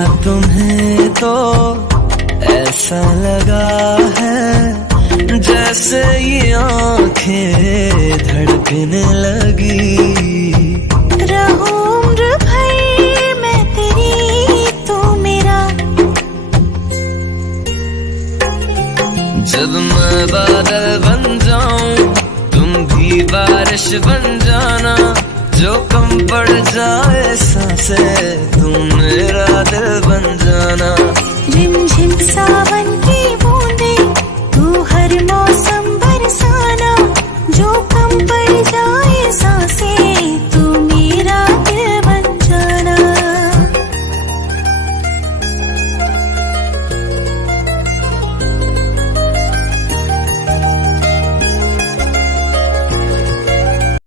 देखा तुम्हें तो ऐसा लगा है जैसे ये आंखें धड़कने लगी। रहूं उम्र भर मैं तेरी तू मेरा। जब मैं बादल बन जाऊं तुम भी बारिश बन जाना, जो कम पड़ जाए सांसें तुम मेरा दिल बन जाना। झिमझिम सावन की बूंदे तू हर मौसम बरसाना, जो कम पड़ जाए